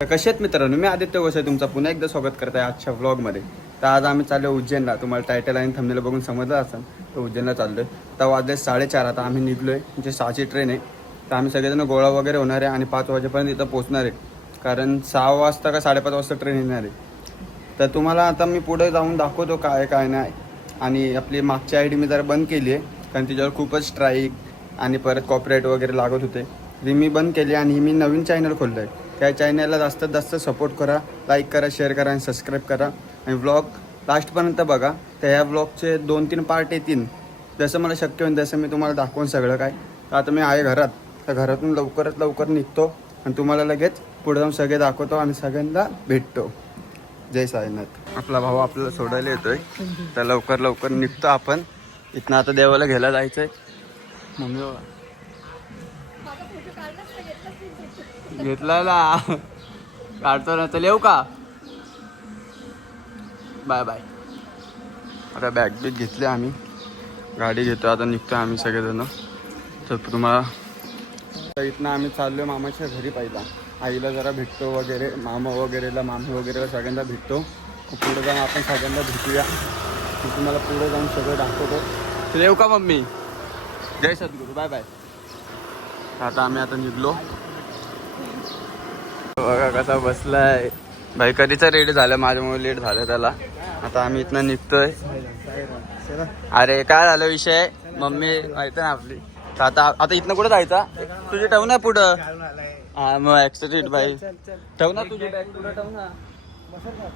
कसे आहेत मित्रांनो, मी आदित्य गोसाई तुमचा पुन्हा एकदा स्वागत करत आहे आजच्या व्लॉगमध्ये. तर आज आम्ही चाललो उज्जैनला. तुम्हाला टायटल आणि थंबनेल बघून समजलं असेल तर उज्जैनला चाललो आहे. आता वाजले 4:30. आता आम्ही निघलो आहे, म्हणजे 6ची ट्रेन आहे. तर आम्ही सगळेजण गोळा वगैरे होणार आहे आणि 5 वाजेपर्यंत इथं पोहोचणार आहे. कारण 6 वाजता का 5:30 वाजता ट्रेन येणार आहे. तर तुम्हाला आता मी पुढे जाऊन दाखवतो काय काय नाही. आणि आपली मागची ID मी जरा बंद केली आहे, कारण तिच्यावर खूपच स्ट्राईक आणि परत कॉपरेट वगैरे लागत होते. ती मी बंद केली आणि मी नवीन चॅनल खोललं आहे. त्या चॅनलला जास्तीत जास्त सपोर्ट करा, लाईक करा, शेअर करा आणि सबस्क्राईब करा. आणि व्लॉग लास्टपर्यंत बघा. तर ह्या व्लॉगचे 2-3 पार्ट येतील. जसं मला शक्य होईल तसं मी तुम्हाला दाखवून सगळं काय. तर आता मी आहे घरात. तर घरातून लवकरात लवकर निघतो आणि तुम्हाला लगेच पुढे जाऊन सगळे दाखवतो आणि सगळ्यांना भेटतो. जय साईनाथ. आपला भाऊ आपल्याला सोडायला येतोय. तर लवकर लवकर निघतो आपण इथनं. आता देवाला घ्यायला जायचंय. मम्मी बाबा घेतला ना, काढतो ना. चल येऊ का? Bye bye. आता बॅग बीग घेतली आम्ही, गाडी घेतो. आता निघतो आम्ही सगळेजण. तर तुम्हाला इथनं आम्ही चाललो मामाच्या घरी. पहिला आईला जरा भेटतो वगैरे, मामा वगैरेला, मामी वगैरेला सगळ्यांना भेटतो. पुढे जाऊन आपण सगळ्यांना भेटूया. मी तुम्हाला पुढे जाऊन सगळं दाखवतो. तर येऊ का मम्मी? जय सद्गुरू. Bye bye. आता आम्ही निघलो. बघा कसा बसलाय भाई. कधीचा रेडी झालं, माझ्यामुळे लेट झालं त्याला. आता आम्ही इथनं निघतोय. अरे काय झालं विषय, मम्मी माहिती ना आपली. तर आता इथनं कुठं जायचा? तुझी ठेव ना पुढं. हा मग ऍक्सिडेंट भाई. ठेव ना तुझी बॅग पुढं, ठेव ना.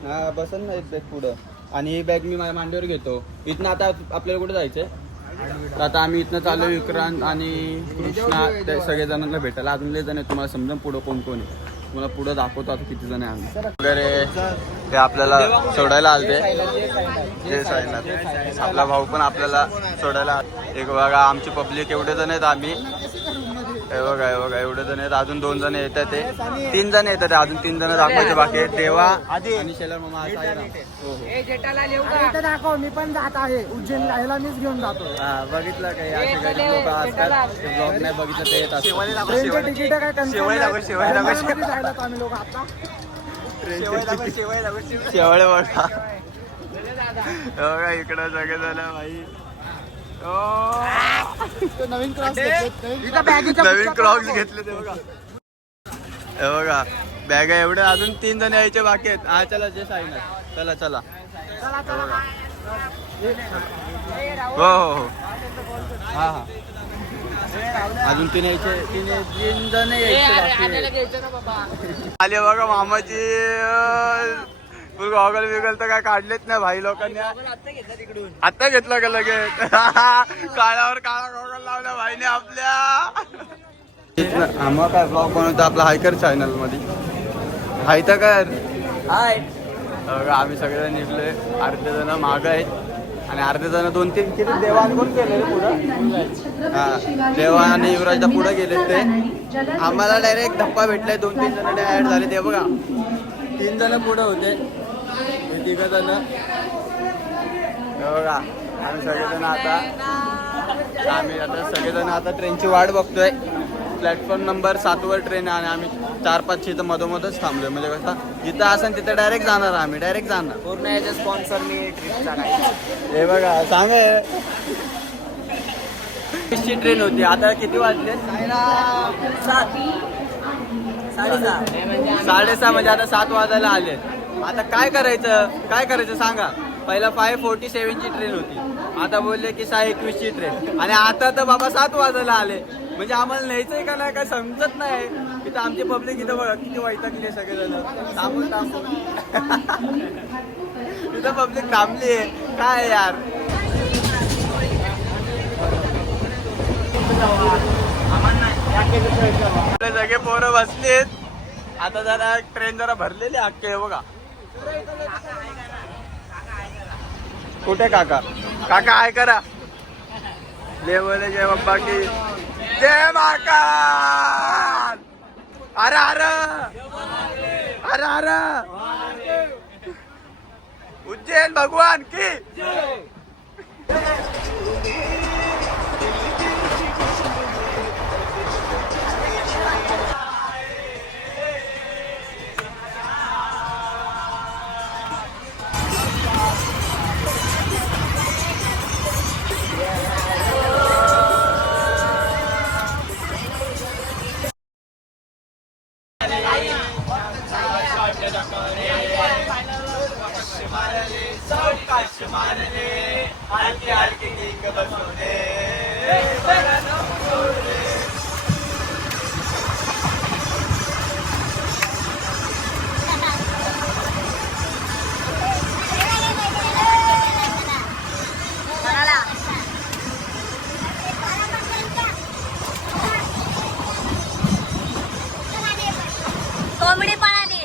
हा बसन ना एक बॅग पुढं. आणि ही बॅग मी माझ्या मांडीवर घेतो. इथनं आता आपल्याला कुठं जायचंय? तर आता आम्ही इथनं चालू. विक्रांत आणि कृष्णा त्या सगळे जणांना भेटायला. अजून लय जण आहे, तुम्हाला समजा पुढं कोण कोण आहे. तुम्हाला पुढं दाखवतो आता किती जण आहे आम्ही वगैरे. ते आपल्याला सोडायला आलते. जय साईनाथ. आपला भाऊ पण आपल्याला सोडायला. एक बघा आमची पब्लिक एवढे जण आहेत आम्ही. हे बघा एवढे जण आहेत. अजून 2 जण येतात. ते 3 जण येतात. अजून 3 जण दाखवायचे बाकी आहेत. देवा आणि शेलर मामा असं आहे ना. हो दाखव. मी पण जात आहे उज्जैनला. ह्याला मीच घेऊन जातो. हा बघितलं काही असे गरीब लोक असतात. ब्लॉग नाही बघितलं ते येत असतात. ट्रेनचे तिकीट काय जायला आम्ही लोक आता शेवाळे बघा. बघा इकडं सगळे जण भाई. नवीन क्रॉक्स घेतले ते बघा. हे बघा बॅग एवढे. अजून 3 जण यायचे बाकी आहेत. हा चला जय साईनाथ. चला चला. हो हो हा हा. अजून 3 यायचे. 3 जण यायचे आले बघा. मामाची गॉगल बिगल तर काय काढलेच नाही भाई लोकांनी. आता घेतला का लगेच? काळावर काळा गॉगल लावला भाईने आपल्या. आम्हाला काय ब्लॉग बनवतो आपला हायकर चॅनल मध्ये. हाय तर कर हाय. आम्ही सगळेजण निघलोय. अर्धे जण मागं आहेत आणि अर्धे जण 2-3 किती देवाने पण केले पुढं. हा देवा आणि युवराजला पुढे गेले. ते आम्हाला डायरेक्ट धप्पा भेटलाय. 2-3 जण ऍड झाले. ते बघा 3 जण पुढे होते. 3 जण बघा. आम्ही सगळेजण आता सगळेजण आता ट्रेनची वाट बघतोय. प्लॅटफॉर्म नंबर 7 वर ट्रेन आहे आणि आम्ही 4-5 इथं मधोमधच थांबलोय. म्हणजे कसं जिथं असेल तिथं डायरेक्ट जाणार. आम्ही डायरेक्ट जाणार. पूर्ण याच्या स्पॉन्सरनी ट्रिपचा काय. हे बघा सांग. 20ची ट्रेन होती. आता किती वाजले? 6:30 म्हणजे आता 7 वाजायला आले. आता काय करायचं सांगा. पहिला 5:47ची ट्रेन होती. आता बोलले की 6:21ची ट्रेन. आणि आता तर बाबा 7 वाजायला आले. म्हणजे आम्हाला न्यायचंय का नाही काय समजत नाही. इथं आमची पब्लिक इथं बघा किती वैतागली सगळेजण. थांबून इथं पब्लिक थांबली आहे. काय यार. आपले सगळे पोरं बसलेत. आता जरा ट्रेन जरा भरलेली अख्खे. बघा कुठे काका आहे करा. ले बोले जय बाप्पा की जय महाकाल. अरे उज्जैन भगवान की. कोंबडी पळाली.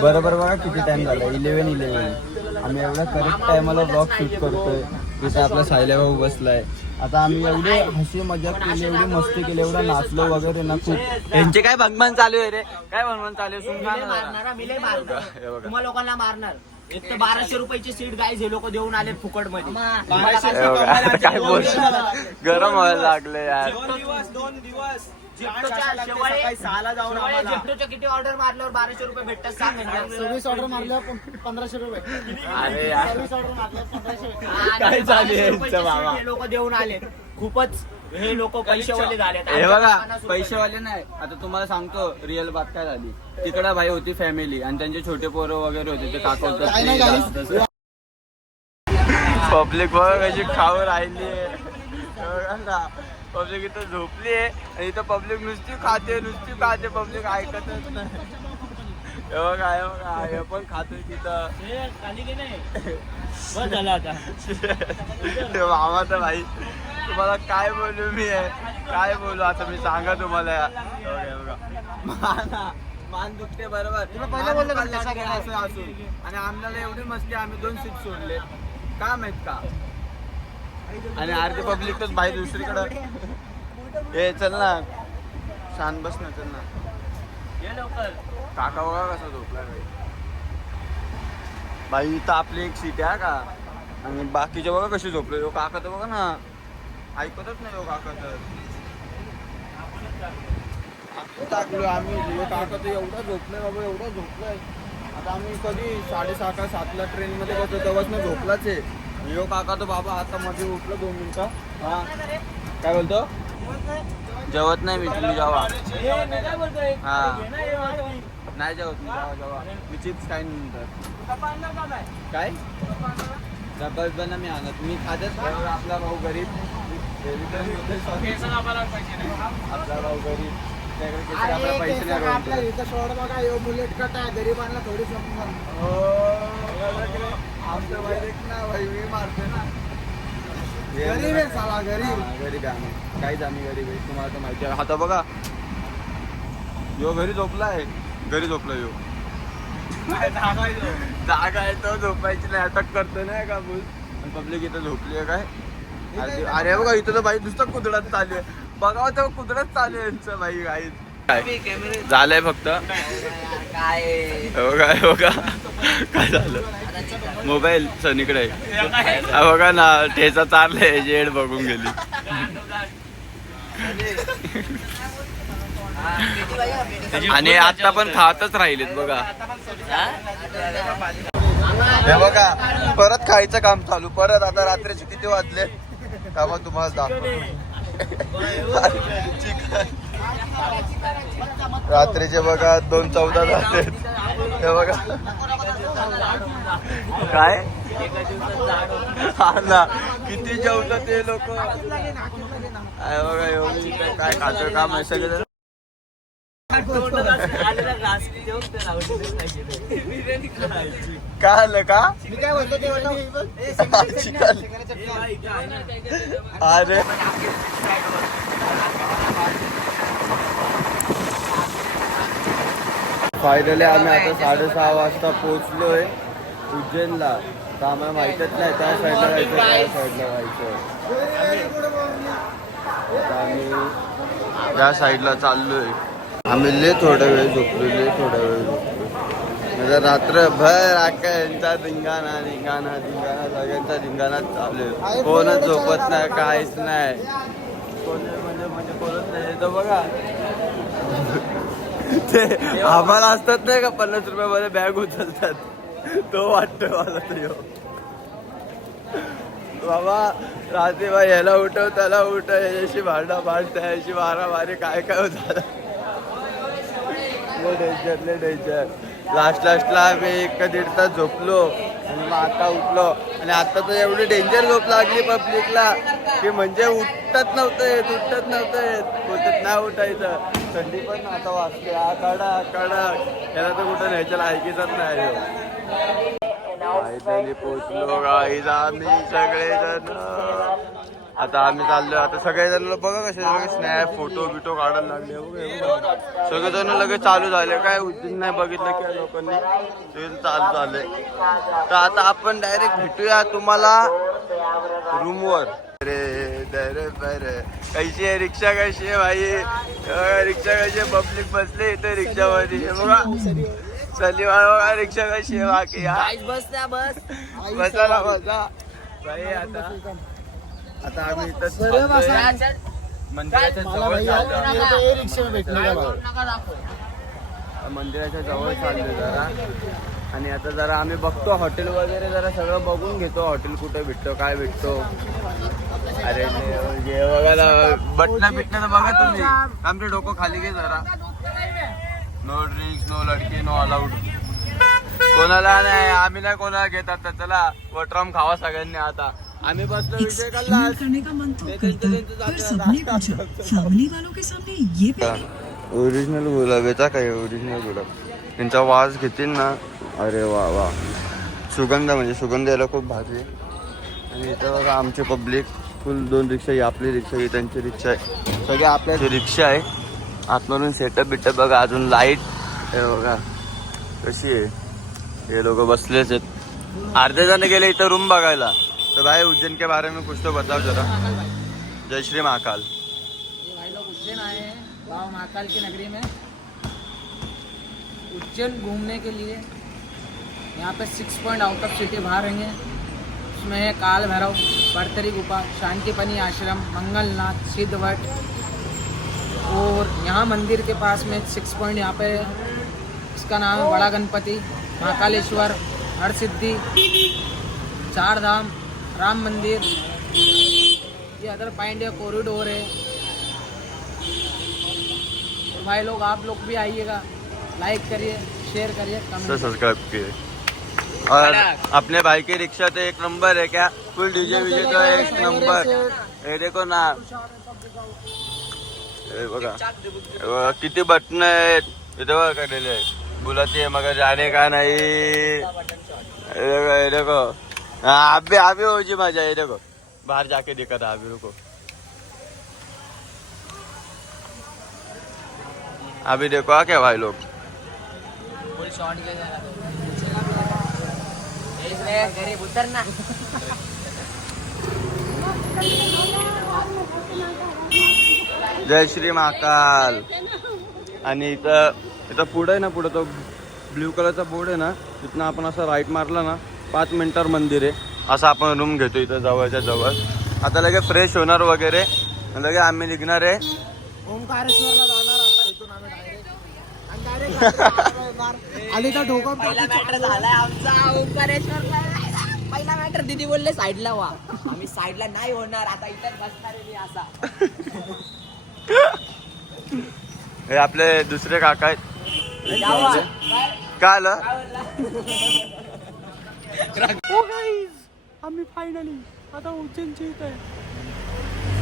बरोबर बघा किती टाइम झाला 11 आम्ही एवढा करेक्ट टायमाला ब्लॉग शूट करतोय. इथे आपला सायल्या भाऊ बसलाय. आता आम्ही एवढे हसी मजाक केली, एवढी मस्ती केली, एवढं नाचलो वगैरे ना खूप. यांचे काय भगवान चालू आहे रे, काय भगवान चालू आहे? तुम्हा लोकांना मारणार. एक तर 1200 रुपयाची सीट गाईज हे लोक देऊन आले फुकट मध्ये. काय बोल गरम व्हायला लागले यार. दोन दिवस जेपटोच्या किती ऑर्डर मारल्यावर 1200 रुपये भेटतात. सर्व्हिस ऑर्डर मारल्यावर 1500 रुपये. अरे यार सर्व्हिस ऑर्डर मारल्यावर 1500 काय चालू आहे यांचं बाबा? हे लोक देऊन आले. खूपच हे लोक पैसेवाले झाले. हे बघा पैसेवाले नाही. आता तुम्हाला सांगतो रिअल बात काय झाली. तिकडे भाई होती फॅमिली आणि त्यांचे छोटे पोरं वगैरे होते. ते काकवतात. पब्लिक बघा कशी खाऊ राहिली. पब्लिक इथं झोपली आहे आणि इथं पब्लिक नुसती खाते पब्लिक ऐकतच नाही. हे बघा हे पण खातोय तिथं. मामा तर भाई तुम्हाला काय बोलू मी काय बोलू आता मी सांगा तुम्हाला. मान दुखते बरोबर. पहिलं बोललो ना, असं असून आणि आम्हाला एवढी मस्ती आम्ही 2 सीट सोडले का माहित का. आणि अर्धी पब्लिक तर बाहेर दुसरीकडं. हे चल ना शांत बस ना, चल ना. काका बघा कसा झोपला बाई. इथं आपली एक सीट आहे का आणि बाकीचे बघा कशी झोपले. काका तर बघा ना ऐकतच नाही. काका तर टाकलो आम्ही. काका तर एवढा झोपलाय बाबा, एवढा झोपलाय. आता आम्ही कधी 6:30 का 7ला ट्रेन मध्ये बसतो तेव्हाच ना झोपलाच आहे. यो काका तो बाबा आता मध्ये उठलो 2 मिनिटं. हा काय बोलतो? जेवत नाही मी, तुम्ही जेवा. हा नाही जेवत मी, जेवा. मी चिप्स खाईन नंतर. काय डबा बिब्बा ना मी आणत. मी खातच. आपला भाऊ गरीब. आपला भाऊ गरीब त्याकडे पैसे नाही. आपल्या इथं सोड बघा, यो बुलेट कट आहे. गरीबांना थोडी समजून. आमचं भाई ना भाई मी मारतोय ना. गरीब आहे साला, गरीब. गरीब आहे आम्ही. काहीच आम्ही गरीब आहे, तुम्हाला तर माहिती आहे. आता बघा यो घरी झोपलाय. घरी झोपला यो. जागा आहे तो झोपायची नाही. अटक करतो नाही का बोल. पब्लिक इथं झोपली आहे काय. अरे बघा इथं तर बाई नुसतं कुदळत चालू आहे. बघा तर कुदळत चालू आहे यांचं बाई. काही झालंय फक्त बघा काय झालं. मोबाईल सनीकडे बघा ना ठेचा चाललंय. जेड बघून गेली. आणि आता पण खातच राहिलेत बघा. हे बघा परत खायचं काम चालू. परत आता रात्रीचे किती वाजले का मग तुम्हाला दाखवतो. रात्रीचे बघा 2:14 झाले. हे बघा काय हा ना किती जेवतात ते लोक. बघा एवढी काय खातोय का मसाले. काय आलं का. मी काय म्हणतो ते अरे फायनली आम्ही आता 6:30 वाजता पोहोचलोय उज्जैनला. तर आम्हाला माहीतच नाही त्या साईडला जायचं त्या साईडला जायचं. आता आम्ही त्या साईडला चाललोय. आम्ही लय थोडा वेळ झोपलो. रात्रभर यांचा धिंगाणा सगळ्यांचा धिंगाणा चालू आहे. कोणच झोपत नाही, काहीच नाही. म्हणजे कोणच नाही. तर बघा ते आम्हाला असतात नाही का 50 रुपयामध्ये बॅग उचलतात, तो वाटतोय मला तो बाबा. रात्री बा याला उठव त्याला उठव, याच्याशी भांड त्याशी मारामारी काय झालं. लय डेंजर. लास्टला आम्ही 1-1.5 तास झोपलो आणि मग आता उठलो. आणि आता तर एवढी डेंजर झोप लागली पब्लिकला की म्हणजे उठत नव्हतं बोलतात नाही उठायचं. थंडी पण आता वाजते. कडक याला तर कुठं न्यायच्या लायकीचाच नाही. फायनली पोचलो गाईज आम्ही सगळेजण. आता आम्ही चाललो. आता सगळेजण बघा कसे स्नॅप फोटो बिटो काढायला लागले. सगळेजण लगेच चालू झाले. काय उद्दिन नाही बघितलं की लोकांनी ते चालू झाले. तर आता आपण डायरेक्ट भेटूया तुम्हाला रूमवर. अरे कशी आहे रिक्षा, कशी आहे भाई रिक्षा कशी आहे. पब्लिक बसले इथे रिक्षामध्ये बघा. चली बघा रिक्षा कशी आहे. बाकी बसा भाई. आता आम्ही इथं मंदिराच्या जवळ चाललो जरा. आणि आता जरा आम्ही बघतो हॉटेल वगैरे जरा सगळं बघून घेतो. हॉटेल कुठे भेटतो काय भेटतो. अरे बघा बटणं बिटणं तर बघा तुम्ही. आमचे डोकं खाली घे जरा. नो ड्रिंक्स नो लडकी नो अलाउड. कोणाला नाही, आम्ही नाही कोणाला घेतात. तर चला वटराम खावा सगळ्यांनी. आता आम्ही बसलो विषय ओरिजिनल गुलाबेचा काय ओरिजिनल गुलाब त्यांचा वास घेतील ना. अरे वा सुगंध म्हणजे सुगंध यायला खूप भारी आहे. आणि इथं बघा आमचे पब्लिक फुल 2 रिक्षा ही आपली रिक्षा ही त्यांची रिक्षा आहे. सगळे आपल्या रिक्षा आहे. आतमधून सेटअप बिटअप बघा. अजून लाईट हे बघा कशी आहे. हे लोक बसलेच आहेत. अर्धे जण गेले इथं रूम बघायला. तो भाई उज्जैन के बारे में कुछ तो बताओ जरा. जय श्री महाकाल. ये भाई लोग उज्जैन आए हैं, गाँव महाकाल की नगरी में उज्जैन घूमने के लिए. यहाँ पे 6 पॉइंट आउट ऑफ सिटी बाहर रहेंगे. उसमें है काल भैरव, बरतरी गुफा, शांतिपनी आश्रम, मंगलनाथ, सिद्धवट. और यहाँ मंदिर के पास में 6 पॉइंट यहाँ पे इसका नाम है बड़ा गणपति, महाकालेश्वर, हरसिद्धि, 4 धाम, राम मंदिर. ये अदर पॉइंट है, कॉरिडोर है. और भाई लोग आप लोग भी आइएगा, लाइक करिए, शेयर करिए, कमेंट सब्सक्राइब किए. और अपने भाई की रिक्शा तो 1 नंबर है क्या. फुल डीजे विजे तो 1 नंबर. हे देखो ना हे बघा किती बटन आहेत इथे बघा काढलेले. बुलाती है मगर जाने का नहीं. ये देखो अभी हो जी मजा. ये देखो बाहर जाके दिखा था अभी. रुको अभी देखो आ क्या भाई लोग. फुल शॉट गरीब उतरना. जय श्री महाकाल. आणि इथं पुढे आहे ना. पुढे तो ब्ल्यू कलरचा बोर्ड आहे ना. तिथनं आपण असं राईट मारला ना 5 मिनिटावर मंदिर आहे. असं आपण रूम घेतो इथं जवळच्या जवळ. आता लगे फ्रेश होणार वगैरे लगे आम्ही निघणार आहे. ओंकारेश्वरला जाणार आता. इथून आम्ही डायरेक्ट आली तर ढोका. पहिला मॅटर झालाय आमचा ओंकारेश्वरला. पहिला मॅटर दीदी बोलले साईडला व्हा. आम्ही साईडला नाही होणार. आता इथेच बसणार आहे मी असा. हे आपले दुसरे काका आहेत. काय आलं आम्ही फायनली आता उज्जैनची इथे आहे.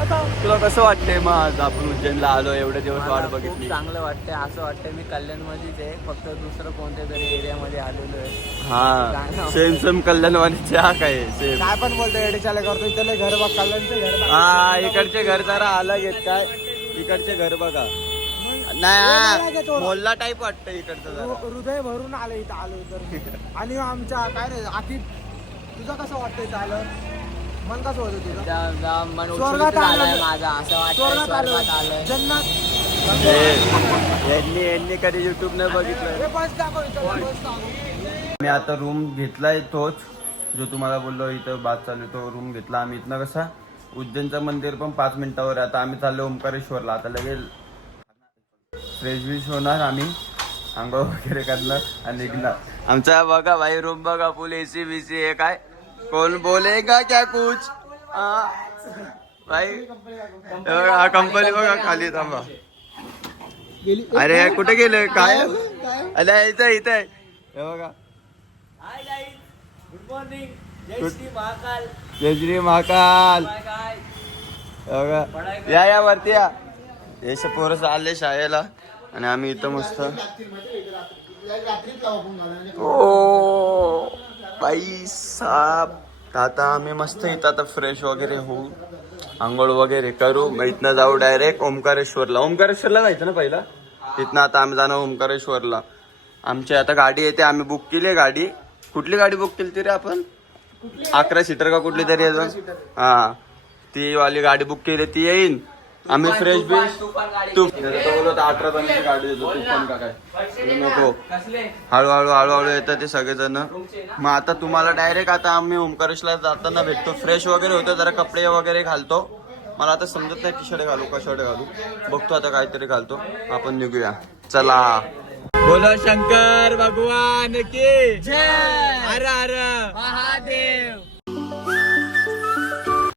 आता तुला कसं वाटतंय मग आज आपण उज्जैनला आलो. एवढे दिवस वाट बघितली. खूप चांगलं वाटतंय. असं वाटतंय मी कल्याणमध्येच आहे, फक्त दुसरं कोणत्या तरी एरियामध्ये आलेलो आहे. हा सेम कल्याणवाडीचे. हा काय सेम काय पण बोलतो एडीच्याला करतो. इथले घर बघ, कल्याणचे घर बघ. हा इकडचे घर जरा अलग आहेत. काय इकडचे घर बघा. नाही मोल्ला टाईप वाटतं इकडचं जरा. हृदय भरून आले इथं आलो तर. आणि आमच्या काय रे आतिफ तुझं कसं वाटतंय चालत मन कसं होतं तुझं मन स्वर्गात उत्सुक झालाय आलोय. माझा असं वाटतं स्वर्गात आलोय. स्वर्गात आलोय जन्नत यांनी कधी युट्यूब नाही बघितलं. हे बस दाखव इथं बस दाखव. मी आता रूम घेतलाय तोच जो तुम्हाला बोललो इथं बात चालू आहे, तो रूम घेतला आम्ही. इथनं कसा उज्जैनचं मंदिर पण 5 मिनिटावर आहे. आता आम्ही चाललो ओंकारेश्वरला. आता लगेच फ्रेश विश होणार आम्ही, आंघोळ वगैरे करणार आणि निघणार. आमचा बघा भाई रूम बघा, फुल एसी बीसी आहे. काय कोण बोलेगा क्या कुछ भाई. कंपनी बघा खाली. थांबा अरे कुठे गेले काय. अरे इथं इथं आहे हे बघा. हाय गाईज, गुड मॉर्निंग, जय श्री महाकाल. जय श्री महाकाल. बाय गाय. हे बघा या वरती या. हे पोरं आले शाळेला आणि आम्ही इथं मस्त. ओ बाई साहेब, आता आम्ही मस्त इथं आता फ्रेश वगैरे होऊ, आंघोळ वगैरे करू. मग इथनं जाऊ डायरेक्ट ओंकारेश्वरला. ओंकारेश्वरला जायचं ना पहिला. तिथनं आता आम्ही जाणार ओंकारेश्वरला. आमची आता गाडी येते, आम्ही बुक केली आहे गाडी. कुठली गाडी बुक केली तरी आपण 11 सीटर का कुठली तरी अजून. हा ती वाली गाडी बुक केली, ती येईन. आम्ही फ्रेश बीश तू बोलत 18 जणांची गाडी देतो. तू पण का काय नको, हळूहळू हळूहळू येतं ते सगळेजण. मग आता तुम्हाला डायरेक्ट आता आम्ही ओंकारेश्वरला जाताना भेटतो. फ्रेश वगैरे होतो, जरा कपडे वगैरे घालतो. मला आता समजत नाही टी शर्ट घालू का शर्ट घालू. बघतो आता काहीतरी घालतो. आपण निघूया चला. बोलो शंकर भगवान की जय.